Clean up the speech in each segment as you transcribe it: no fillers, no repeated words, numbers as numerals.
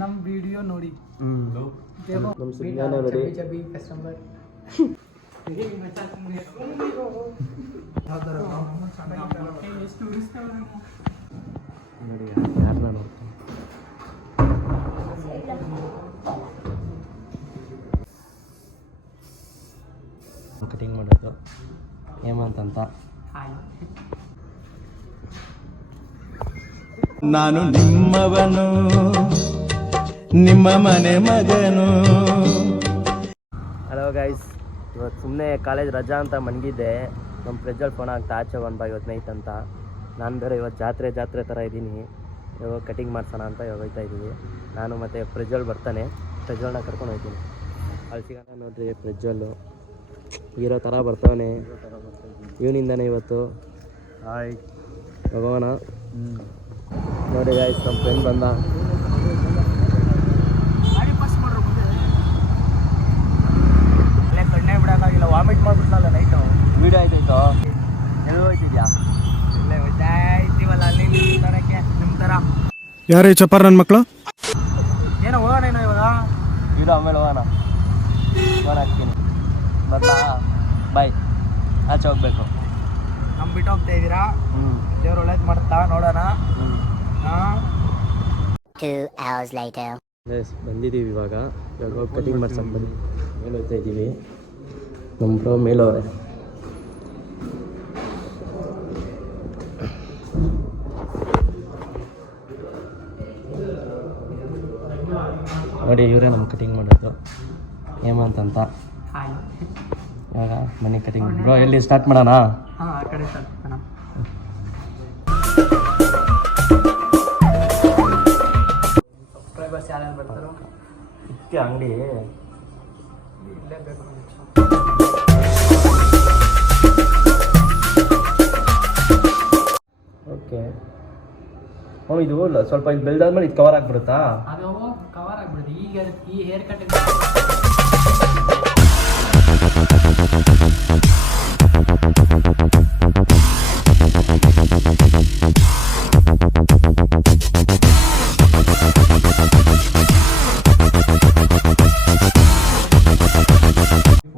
ನಮ್ಮ ವಿಡಿಯೋ ನೋಡಿ ನಮ್ಮ ಸುಜ್ಞಾನ ನೋಡಿ ಕಸ್ಟಮರ್ ನೋಡಿ ಯಾರನ್ನ ನೋಡ್ತೀನಿ ಕಟಿಂಗ್ ಮಾಡೋದು ಹೇಮಂತ್ ಅಂತ. ನಾನು ನಿಮ್ಮವನು ನಿಮ್ಮ ಮನೆ ಮಗನು. ಹಲೋ ಗೈಸ್, ಇವತ್ತು ಸುಮ್ಮನೆ ಕಾಲೇಜ್ ರಜಾ ಅಂತ ಮನ್ಗಿದ್ದೆ. ನಮ್ಮ ಪ್ರಜ್ವಲ್ ಫೋನ್ ಆಗ್ತಾ ಆಚೆ ಬಂದ ಇವತ್ತು ನೈಟ್ ಅಂತ. ನಾನು ಬೇರೆ ಇವತ್ತು ಜಾತ್ರೆ ಥರ ಇದ್ದೀನಿ. ಇವಾಗ ಕಟಿಂಗ್ ಮಾಡ್ಸೋಣ ಅಂತ ಇವಾಗ ಹೋಗ್ತಾ ಇದ್ದೀವಿ. ನಾನು ಮತ್ತು ಪ್ರಜ್ವಲ್ ಬರ್ತಾನೆ, ಪ್ರಜ್ವಲ್ನ ಕರ್ಕೊಂಡು ಹೋಗ್ತೀನಿ. ಅಲ್ಲಿ ಸಿಗೋಣ ನೋಡ್ರಿ. ಪ್ರಜ್ವಲ್ಲು ಹೀರೋ ಥರ ಬರ್ತಾನೆ ಇವನಿಂದಾನೆ ಇವತ್ತು. ಹಾಯ್ ಹೋಗೋಣ ನೋಡಿ ಗೈಸ್, ನಮ್ಮ ಫ್ರೆಂಡ್ ಬಂದ. ಕಣ್ಣೇ ಬಿಡೋಕ್ಕಾಗಿಲ್ಲ, ವಾಮಿಟ್ ಮಾಡಿಬಿಟ್ನಲ್ಲ ನೈಟು. ವೀಡಿಯೋ ಆಯ್ತಾಯ್ತು. ಎಲ್ಲಿ ಹೋಗ್ತಿದ್ಯಾ? ಇಲ್ಲೇ ಹೋಯ್ತಾಯ್ತೀವಲ್ಲ ಅಲ್ಲಿ ತರಕ್ಕೆ ನಿಮ್ಮ ಥರ. ಯಾರೇ ಚಪ್ಪಾರ ನನ್ನ ಮಕ್ಕಳು? ಏನೋ ಹೋಗೋಣ ಇವಾಗ. ಹೀರೋ ಆಮೇಲೆ ಹೋಗೋಣ ಹಾಕ್ತೀನಿ. ಬರ್ಲಾ? ಬಾಯ್. ಆಚೆ ಹೋಗ್ಬೇಕು. ನಮ್ಮ ಬಿಟ್ಟು ಹೋಗ್ತಾ ಇದ್ದೀರಾ? ದೇವ್ರು ಒಳ್ಳೇದು ಮಾಡ್ತಾ ನೋಡೋಣ. 2 hours later. ಬಂದಿದ್ದೀವಿ ಇವಾಗ ಹೋಗಿ ಕಟಿಂಗ್ ಮಾಡ್ಸೋಣ ಬನ್ನಿ. ಮೇಲೆ ಹೋಗ್ತಾ ಇದ್ದೀವಿ. ನಮ್ಮ ಬ್ರೋ ಮೇಲವ್ರೆ. ನೋಡಿ ಇವರೇ ನಮ್ಮ ಕಟಿಂಗ್ ಮಾಡೋದು, ಹೇಮಂತ್ ಅಂತ. ಇವಾಗ ಮನೆ ಕಟಿಂಗ್. ಬ್ರೋ ಎಲ್ಲಿ ಸ್ಟಾರ್ಟ್ ಮಾಡೋಣ? ಹಾಂ, ಆ ಕಡೆ ಸ್ಟಾರ್ಟ್ ಮಾಡೋಣ. ಸಬ್ಸ್ಕ್ರೈಬರ್ಸ್ ಯಾರ್ಯಾರು ಬರ್ತಾರೋ ಇದಕ್ಕೆ ಅಂಗಡಿ ಇಲ್ಲೇ ಬೇಕು. ಓಕೆ. ಇದು ಸ್ವಲ್ಪ ಇದು ಬೆಳೆದಾದ್ಮೇಲೆ ಇದು ಕವರ್ ಆಗಿಬಿಡುತ್ತಾ? ಅದು ಕವರ್ ಆಗ್ಬಿಡುತ್ತೆ. ಈಗ ಈ ಹೇರ್ ಕಟ್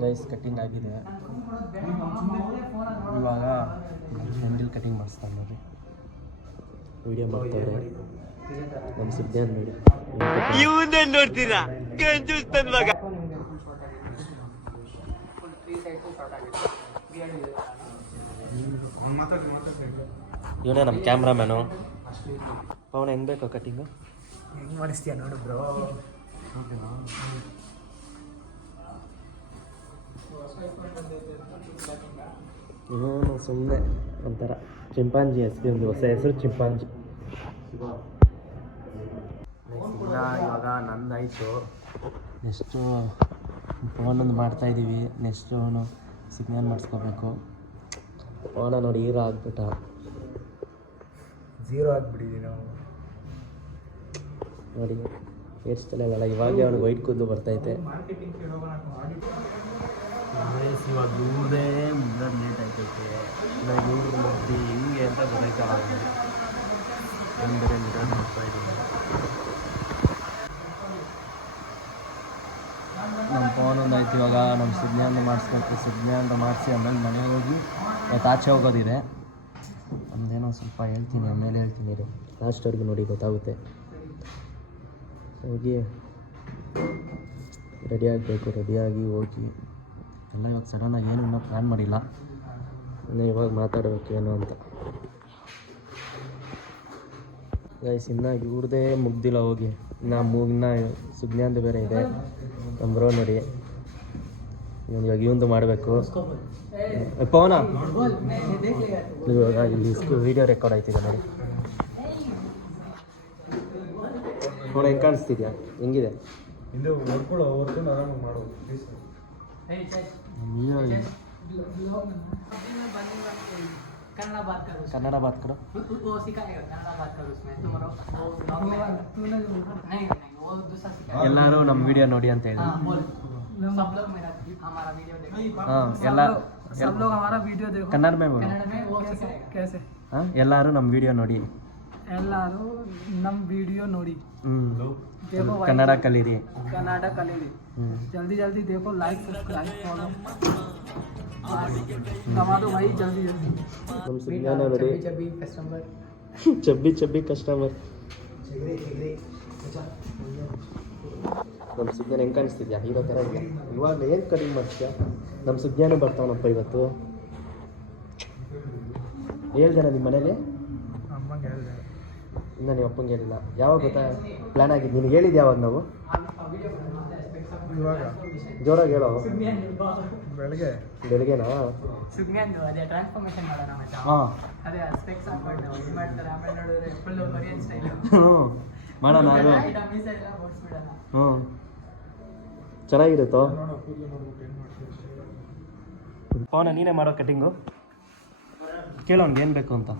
ಗೈಸ್ ಕಟ್ಟಿಂಗ್ ಆಗಿದೆ. ಇವಾಗ ಹ್ಯಾಂಡಲ್ ಕಟಿಂಗ್ ಮಾಡಿಸ್ತಾನೆ ನೋಡಿ. ವಿಡಿಯೋ ಮಾಡ್ತಾರೆ ನಮ್ಮ ಸುದ್ದಿಯನ್ನು ನೋಡಿ. ಇವನ್ನೇನು ನೋಡ್ತೀರಾ? ಗಂಜುಸ್ತನ್ ಮಗ. ಇವನೇ ನಮ್ಮ ಕ್ಯಾಮ್ರಾಮ್ಯಾನು. ಪವನ್ ಹೆಂಗೆ ಬೇಕು ಕಟ್ಟಿಂಗು? ಹೆಂಗೆ ಮಾಡಿಸ್ತೀಯ ನೋಡು ಬ್ರೋ. ಇವನು ಸುಮ್ಮನೆ ಒಂಥರ ಚಿಂಪಾಂಜಿ ಹೆಸರು, ಒಂದು ಹೊಸ ಹೆಸರು ಚಿಂಪಾಂಜಿ. ಇವಾಗ ನಂದಾಯಿತು. ನೆಕ್ಸ್ಟು ಫೋನೊಂದು ಮಾಡ್ತಾಯಿದ್ದೀವಿ. ನೆಕ್ಸ್ಟು ಅವನು ಸಿಗ್ನಲ್ ಮಾಡಿಸ್ಕೋಬೇಕು. ಫೋನ ನೋಡಿ ಹೀರೋ ಆಗ್ಬಿಟ್ಟ. 0 ಆಗಿಬಿಟ್ಟಿದ್ದೀವಿ ನಾವು ನೋಡಿ. ಹೇರ್ ಸ್ಟೈಲ್ ಆಗಲ್ಲ. ಇವಾಗಲೇ ಅವ್ನಿಗೆ ವೈಟ್ ಕೂದಲು ಬರ್ತೈತೆ. ಇವಾಗ ಇವ್ರದೇ ಮುಗ್ದದ್ದು ಲೇಟ್ ಆಯ್ತೈತೆ. ಇವಾಗ ಇವ್ರದ್ದು ಮುಗ್ದು ಹಿಂಗೆ ಅಂತ ಗೊತ್ತಾಯ್ತಲ್ಲ. ಬೇರೆ ಮಿರರ್ ಮಾಡ್ತಾ ಇದ್ದೀನಿ. ನಮ್ಮ ಫೋನ್ ಒಂದಾಯ್ತು. ಇವಾಗ ನಮ್ಮ ಸುಜ್ಞಾನ ಮಾಡಿಸ್ಬೇಕು. ಸುಜ್ಞಾನ ಮಾಡಿಸಿ ಆಮೇಲೆ ಮನೆಗೆ ಹೋಗಿ ಮತ್ತು ಆಚೆ ಹೋಗೋದಿದೆ. ನಮ್ಮದೇನೋ ಸ್ವಲ್ಪ ಹೇಳ್ತೀನಿ, ಆಮೇಲೆ ಹೇಳ್ತೀನಿ. ಇದು ಲಾಸ್ಟ್ವರೆಗೂ ನೋಡಿ, ಗೊತ್ತಾಗುತ್ತೆ. ಹೋಗಿ ರೆಡಿ ಆಗಬೇಕು. ರೆಡಿಯಾಗಿ ಹೋಗಿ ಎಲ್ಲ ಇವಾಗ ಸಡನ್ನಾಗಿ ಏನು ಇನ್ನೂ ಪ್ಲ್ಯಾನ್ ಮಾಡಿಲ್ಲ. ಇನ್ನು ಇವಾಗ ಮಾತಾಡಬೇಕು ಏನು ಅಂತ. ಗೈಸ್ ಇನ್ನು ಇವ್ರದ್ದೇ ಮುಗ್ದಿಲ್ಲ. ಹೋಗಿ ಇನ್ನು ಸುಜ್ಞಾನದು ಬೇರೆ ಇದೆ. ನಮ್ಮ ಬ್ರೋ ನೋಡಿ ಇವಾಗ ಇವಂದು ಮಾಡಬೇಕು. ಪವನ ಇವಾಗ ಇಲ್ಲಿ ವೀಡಿಯೋ ರೆಕಾರ್ಡ್ ಆಯ್ತಿದೆ ನೋಡಿ. ಫೋನ್ ಹೆಂಗೆ ಕಾಣಿಸ್ತಿದ್ಯಾ? ಹೆಂಗಿದೆ? कन्नड़ बात करो। वो सिखाएगा कन्नड़ बात करो उसमें तुम्हारा नहीं वो दूसरा सिखाएगा। ಎಲ್ಲರೂ ನಮ್ಮ ವಿಡಿಯೋ ನೋಡಿ ಅಂತ ಹೇಳಿ. हां बोल सब लोग मेरा हमारा वीडियो देखो। हां ಎಲ್ಲ सब लोग हमारा वीडियो देखो। कन्नड़ में बोलो। कन्नड़ में वो सिखाएगा कैसे। ಹಾಂ ಎಲ್ಲರೂ ನಮ್ಮ ವಿಡಿಯೋ ನೋಡಿ. ಎಲ್ಲರೂ ನಮ್ಮ ವಿಡಿಯೋ ನೋಡಿ देखो भाई, ಕನ್ನಡ ಕಲೀರಿ. कनाडा कलेरी जल्दी जल्दी देखो, लाइक सब्सक्राइब फॉलो दबा दो भाई, जल्दी जल्दी. ನಮ್ಮ ಸುಜ್ಞಾನ ನೋಡಿ, chubby customer Chabbi Chabbi customer. ನಮ್ಮ ಸುಜ್ಞಾನ ಹೆಂಗೆ ಕಾಣಿಸ್ತಿದ್ಯಾ? ಹೀರೋ ಥರ ಇದೆಯಾ? ಇವಾಗ ಏನು ಕಟಿಂಗ್ ಮಾಡ್ತೀಯಾ? ನಮ್ಮ ಸುಜ್ಞಾನ ಬರ್ತಾವನಪ್ಪ ಇವತ್ತು. ಹೇಳ್ದಾರ ನಿಮ್ಮ ಮನೇಲಿ? ಅಮ್ಮಂಗೆ ಹೇಳಿದೆ. ಇನ್ನು ನಿಮ್ಮ ಅಪ್ಪಂಗೆ ಹೇಳಿಲ್ಲ. ಯಾವಾಗ ಗೊತ್ತಾ ಪ್ಲ್ಯಾನ್ ಆಗಿದ್ದು? ನಿನಗೆ ಹೇಳಿದ್ದು ಯಾವಾಗ ನಾವು? ಇವಾಗ ಜೋರಾಗಿ ಹೇಳೋ. ಬೆಳಗ್ಗೆ ಬೆಳಗ್ಗೆನಾ? ಸುಜ್ಞಾನ ಅದೇ ಟ್ರಾನ್ಸ್ಫಾರ್ಮೇಷನ್ ಮಾಡೋಣ ಮಚ್ಚ. ಹಾಂ, ಅದೇ ಸ್ಪೆಕ್ಸ್ ಹಾಕೊಂಡು ಇದು ಮಾಡ್ತಾರೆ, ಆಮೇಲೆ ನೋಡಿದ್ರೆ ಫುಲ್ ಕೊರಿಯನ್ ಸ್ಟೈಲ್ ಮಾಡೋಣ. ಅದು ಮೀಸ ಎಲ್ಲ ಓಡಿಸ್ಬಿಡೋಣ. ಹ್ಞೂ, ಚೆನ್ನಾಗಿರುತ್ತೋ. ಪವನ ನೀನೇ ಮಾಡೋ ಕಟಿಂಗು. ಕೇಳೋನ್ಗೆ ಏನು ಬೇಕು ಅಂತ.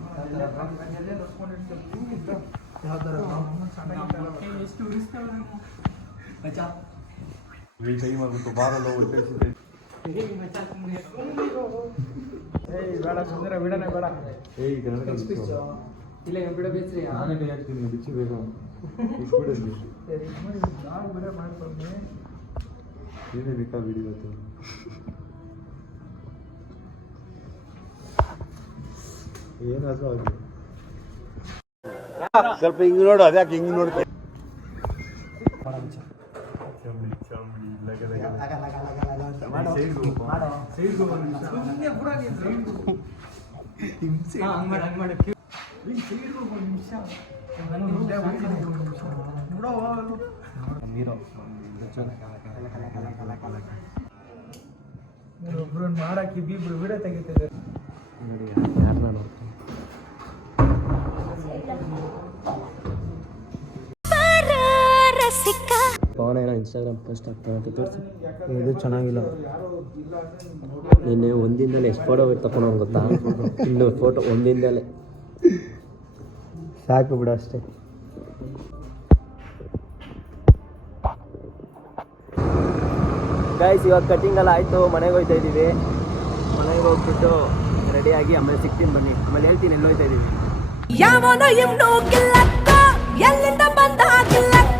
ಎಷ್ಟು ಉರಿಸ್ತೇವೆ ಮಚ್ಚ. ಬೇಡ ಸುಂದರ ಬಿಡನೆ ಬೇಡ. ಇಲ್ಲ ಬಿಡ ಬೇಸ್ರಿ ಏನಾದರೂ ಆಗಲಿ. ಸ್ವಲ್ಪ ಹಿಂಗೆ ನೋಡು, ಅದ್ಯಾಕೆ ಹಿಂಗೆ ನೋಡ್ತಾ ಒಬ್ರು ಮಾಡಕ್ಕೆ ಇಬ್ಬಿಬ್ರು ವಿಡಿಯೋ ತೆಗಿತಿದ್ದಾರೆ ನೋಡಿ ಯಾರನ್ನ ನೋಡ್ತೀನಿ. ಪವನ ಏನೋ ಇನ್ಸ್ಟಾಗ್ರಾಮ್ ಪೋಸ್ಟ್ ಆಗ್ತಾನೆ, ತೋರಿಸಿ. ಇದು ಚೆನ್ನಾಗಿಲ್ಲ. ನಿನ್ನೆ ಒಂದಿಂದಲೇ ಎಷ್ಟು ಫೋಟೋ ತಗೊಂಡು ಗೊತ್ತಾ? ಇನ್ನು ಫೋಟೋ ಒಂದಿಂದಲೇ ಸಾಕು ಬಿಡು ಅಷ್ಟೇ. ಗೈಸ್, ಇವಾಗ ಕಟಿಂಗ್ ಎಲ್ಲ ಆಯಿತು, ಮನೆಗೆ ಹೋಗ್ತಾ ಇದ್ದೀವಿ. ಮನೆಗೆ ಹೋಗ್ಬಿಟ್ಟು ರೆಡಿಯಾಗಿ ಆಮೇಲೆ ಸಿಗ್ತೀನಿ ಬನ್ನಿ. ಆಮೇಲೆ ಹೇಳ್ತೀನಿ ಎಲ್ಲಿ ಹೋಗ್ತಾ ಇದ್ದೀವಿ. ಯಾವನೋ ಇವನು ಗಿಲ್ಲಕ್ಕ, ಎಲ್ಲಿಂದ ಬಂದ ಗಿಲ್ಲಕ್ಕ.